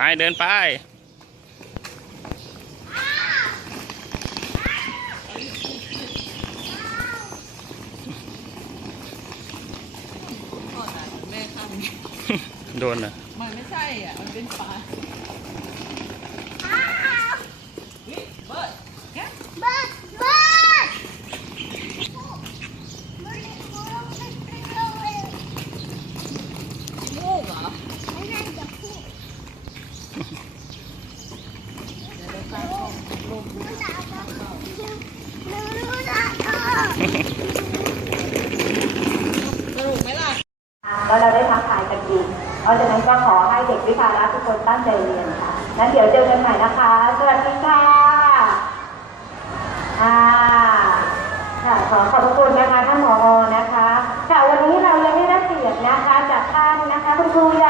ไปเดินไปก่อนอะแม่ข้างนี้โดนเหรอมันไม่ใช่อะ มันเป็นปลา อีก เพราะฉะนั้นก็ขอให้เด็กวิทยาระทุกคนตั้งใจเรียนค่ะ นั้นเดี๋ยวเจอกันใหม่นะคะ สวัสดีค่ะค่ะขอขอบคุณนะคะท่านหมอนะคะ ค่ะวันนี้เรายังได้รับเสียรนะคะ จากท่านนะคะคุณครูให